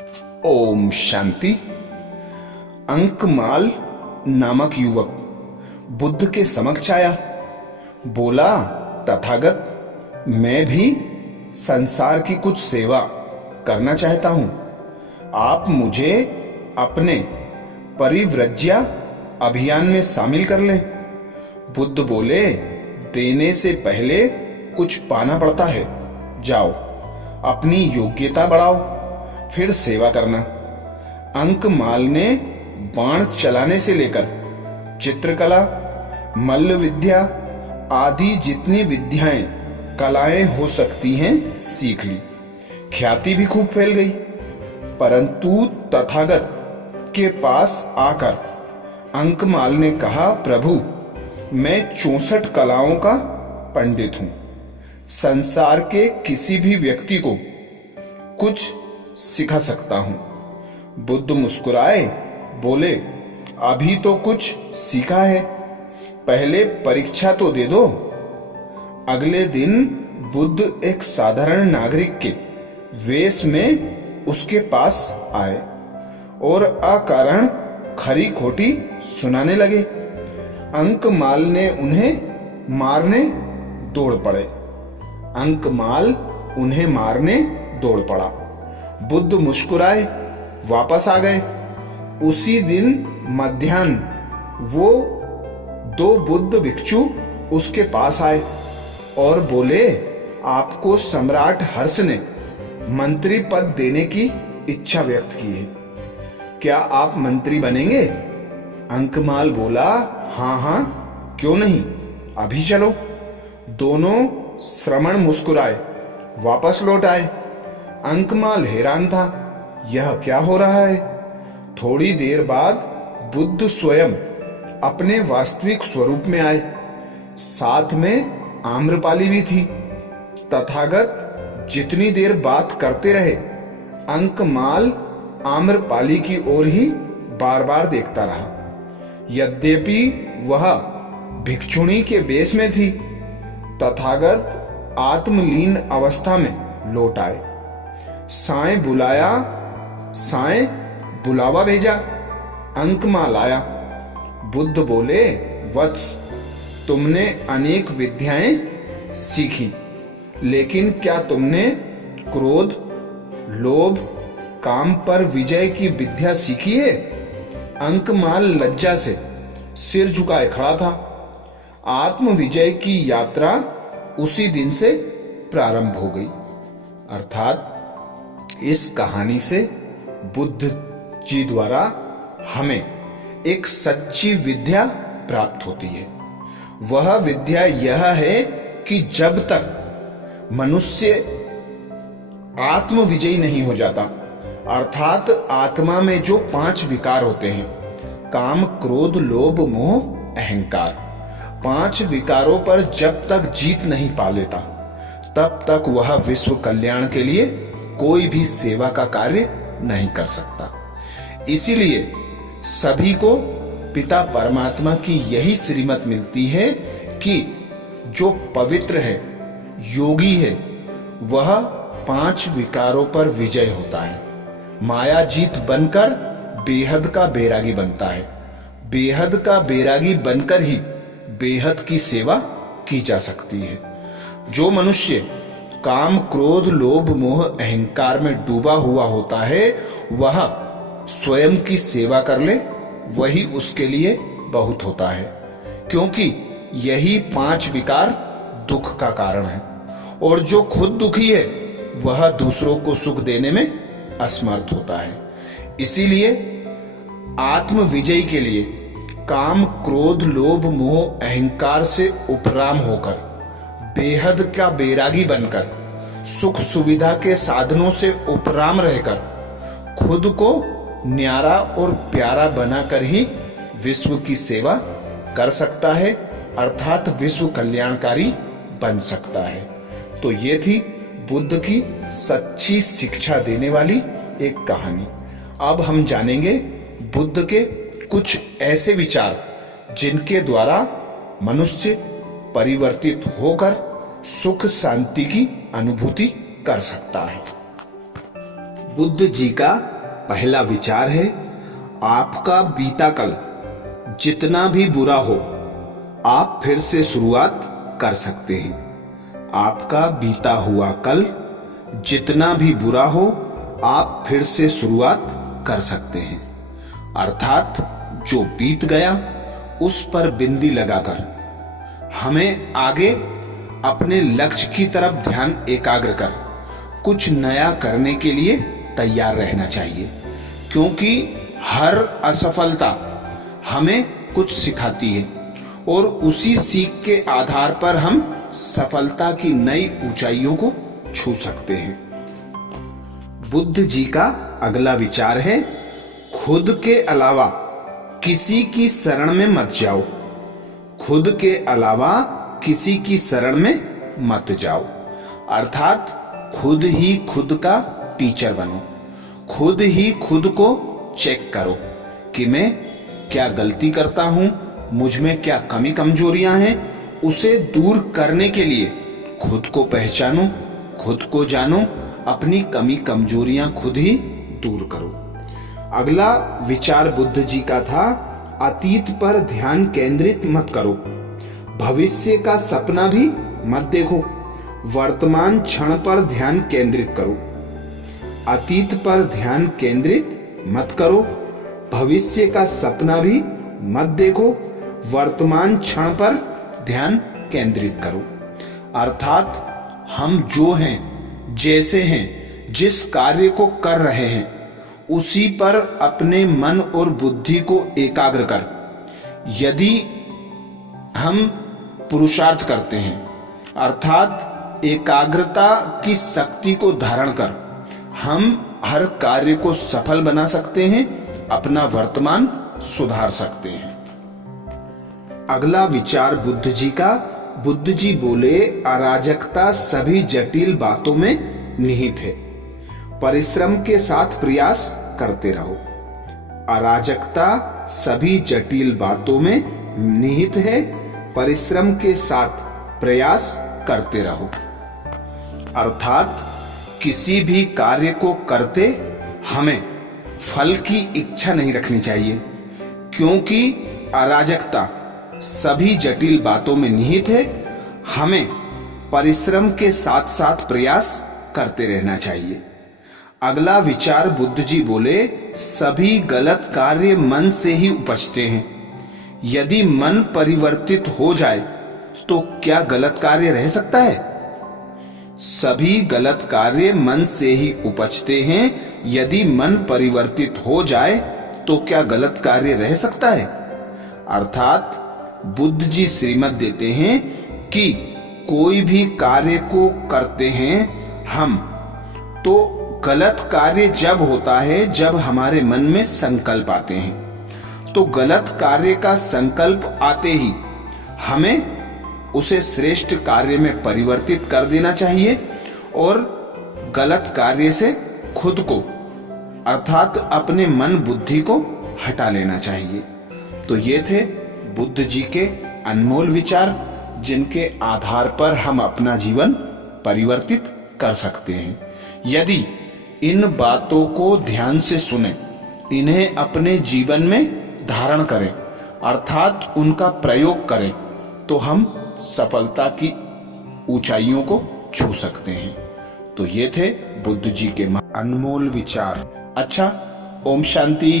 ओम शांति। अंकमाल नामक युवक बुद्ध के समक्ष आया। बोला, तथागत, मैं भी संसार की कुछ सेवा करना चाहता हूं। आप मुझे अपने परिव्रज्या अभियान में शामिल कर लें। बुद्ध बोले, देने से पहले कुछ पाना पड़ता है। जाओ, अपनी योग्यता बढ़ाओ, फिर सेवा करना। अंकमाल ने बाण चलाने से लेकर चित्रकला, मल्ल विद्या आदि जितनी विद्याएं कलाएं हो सकती हैं सीख ली। ख्याति भी खूब फैल गई। परंतु तथागत के पास आकर अंकमाल ने कहा, प्रभु, मैं 64 कलाओं का पंडित हूं। संसार के किसी भी व्यक्ति को कुछ सिखा सकता हूं। बुद्ध मुस्कुराए, बोले, अभी तो कुछ सीखा है, पहले परीक्षा तो दे दो। अगले दिन बुद्ध एक साधारण नागरिक के वेश में उसके पास आए और अकारण खरी खोटी सुनाने लगे। अंकमाल ने उन्हें मारने दौड़ पड़े। अंकमाल उन्हें मारने दौड़ पड़ा। बुद्ध मुस्कुराए, वापस आ गए। उसी दिन मध्याह्न वो 2 बुद्ध भिक्षु उसके पास आए और बोले, आपको सम्राट हर्ष ने मंत्री पद देने की इच्छा व्यक्त की है, क्या आप मंत्री बनेंगे? अंकमाल बोला, हाँ हाँ, क्यों नहीं, अभी चलो। दोनों श्रमण मुस्कुराए, वापस लौट आए। अंकमाल हैरान था, यह क्या हो रहा है? थोड़ी देर बाद बुद्ध स्वयं अपने वास्तविक स्वरूप में आए। साथ में आम्रपाली भी थी। तथागत जितनी देर बात करते रहे, अंकमाल आम्रपाली की ओर ही बार बार देखता रहा। यद्यपि वह भिक्षुणी के वेश में थी, तथागत आत्मलीन अवस्था में लौट आए। साएं बुलाया, साएं बुलावा भेजा। अंकमाल आया। बुद्ध बोले, वत्स, तुमने अनेक विद्याएं सीखी, लेकिन क्या तुमने क्रोध, लोभ, काम पर विजय की विद्या सीखी है? अंकमाल लज्जा से सिर झुकाए खड़ा था। आत्म विजय की यात्रा उसी दिन से प्रारंभ हो गई। अर्थात इस कहानी से बुद्ध जी द्वारा हमें एक सच्ची विद्या प्राप्त होती है। वह विद्या यह है कि जब तक मनुष्य आत्म विजयी नहीं हो जाता, अर्थात आत्मा में जो 5 विकार होते हैं, काम, क्रोध, लोभ, मोह, अहंकार, 5 विकारों पर जब तक जीत नहीं पा लेता, तब तक वह विश्व कल्याण के लिए कोई भी सेवा का कार्य नहीं कर सकता। इसीलिए सभी को पिता परमात्मा की यही श्रीमत मिलती है कि जो पवित्र है, योगी है, वह 5 विकारों पर विजय होता है। माया जीत बनकर बेहद का बैरागी बनता है। बेहद का बैरागी बनकर ही बेहद की सेवा की जा सकती है। जो मनुष्य काम, क्रोध, लोभ, मोह, अहंकार में डूबा हुआ होता है, वह स्वयं की सेवा कर ले, वही उसके लिए बहुत होता है, क्योंकि यही 5 विकार दुख का कारण है। और जो खुद दुखी है, वह दूसरों को सुख देने में असमर्थ होता है। इसीलिए आत्म विजय के लिए काम, क्रोध, लोभ, मोह, अहंकार से उपराम होकर, बेहद का बैरागी बनकर, सुख सुविधा के साधनों से उपराम रहकर, खुद को न्यारा और प्यारा बनाकर ही विश्व की सेवा कर सकता है, अर्थात विश्व कल्याणकारी बन सकता है। तो ये थी बुद्ध की सच्ची शिक्षा देने वाली एक कहानी। अब हम जानेंगे बुद्ध के कुछ ऐसे विचार जिनके द्वारा मनुष्य परिवर्तित होकर सुख शांति की अनुभूति कर सकता है। बुद्ध जी का पहला विचार है, आपका बीता कल जितना भी बुरा हो, आप फिर से शुरुआत कर सकते हैं। आपका बीता हुआ कल जितना भी बुरा हो, आप फिर से शुरुआत कर सकते हैं। अर्थात जो बीत गया उस पर बिंदी लगाकर हमें आगे अपने लक्ष्य की तरफ ध्यान एकाग्र कर कुछ नया करने के लिए तैयार रहना चाहिए, क्योंकि हर असफलता हमें कुछ सिखाती है और उसी सीख के आधार पर हम सफलता की नई ऊंचाइयों को छू सकते हैं। बुद्ध जी का अगला विचार है, खुद के अलावा किसी की शरण में मत जाओ। खुद के अलावा किसी की शरण में मत जाओ। अर्थात खुद ही खुद का टीचर बनो। खुद ही खुद को चेक करो कि मैं क्या गलती करता हूं, मुझ में क्या कमी कमजोरियां हैं। उसे दूर करने के लिए खुद को पहचानो, खुद को जानो, अपनी कमी कमजोरियां खुद ही दूर करो। अगला विचार बुद्ध जी का था, अतीत पर ध्यान केंद्रित मत करो। भविष्य का सपना भी मत देखो। वर्तमान क्षण पर ध्यान केंद्रित करो। अतीत पर ध्यान केंद्रित मत करो। भविष्य का सपना भी मत देखो। वर्तमान क्षण पर ध्यान केंद्रित करो। अर्थात हम जो हैं, जैसे हैं, जिस कार्य को कर रहे हैं, उसी पर अपने मन और बुद्धि को एकाग्र कर यदि हम पुरुषार्थ करते हैं, अर्थात एकाग्रता की शक्ति को धारण कर हम हर कार्य को सफल बना सकते हैं, अपना वर्तमान सुधार सकते हैं। अगला विचार बुद्ध जी का, बुद्ध जी बोले, अराजकता सभी जटिल बातों में निहित है, परिश्रम के साथ प्रयास करते रहो। अराजकता सभी जटिल बातों में निहित है, परिश्रम के साथ प्रयास करते रहो। अर्थात किसी भी कार्य को करते हमें फल की इच्छा नहीं रखनी चाहिए, क्योंकि अराजकता सभी जटिल बातों में निहित है। हमें परिश्रम के साथ साथ प्रयास करते रहना चाहिए। अगला विचार बुद्ध जी बोले, सभी गलत कार्य मन से ही उपजते हैं। यदि मन परिवर्तित हो जाए तो क्या गलत कार्य रह सकता है? सभी गलत कार्य मन से ही उपजते हैं। यदि मन परिवर्तित हो जाए तो क्या गलत कार्य रह सकता है? अर्थात बुद्ध जी श्रीमत देते हैं कि कोई भी कार्य को करते हैं हम, तो गलत कार्य जब होता है जब हमारे मन में संकल्प आते हैं। तो गलत कार्य का संकल्प आते ही हमें उसे श्रेष्ठ कार्य में परिवर्तित कर देना चाहिए और गलत कार्य से खुद को, अर्थात अपने मन बुद्धि को हटा लेना चाहिए। तो ये थे बुद्ध जी के अनमोल विचार, जिनके आधार पर हम अपना जीवन परिवर्तित कर सकते हैं। यदि इन बातों को ध्यान से सुने, इन्हें अपने जीवन में धारण करें, अर्थात उनका प्रयोग करें, तो हम सफलता की ऊंचाइयों को छू सकते हैं। तो ये थे बुद्ध जी के अनमोल विचार। अच्छा, ओम शांति।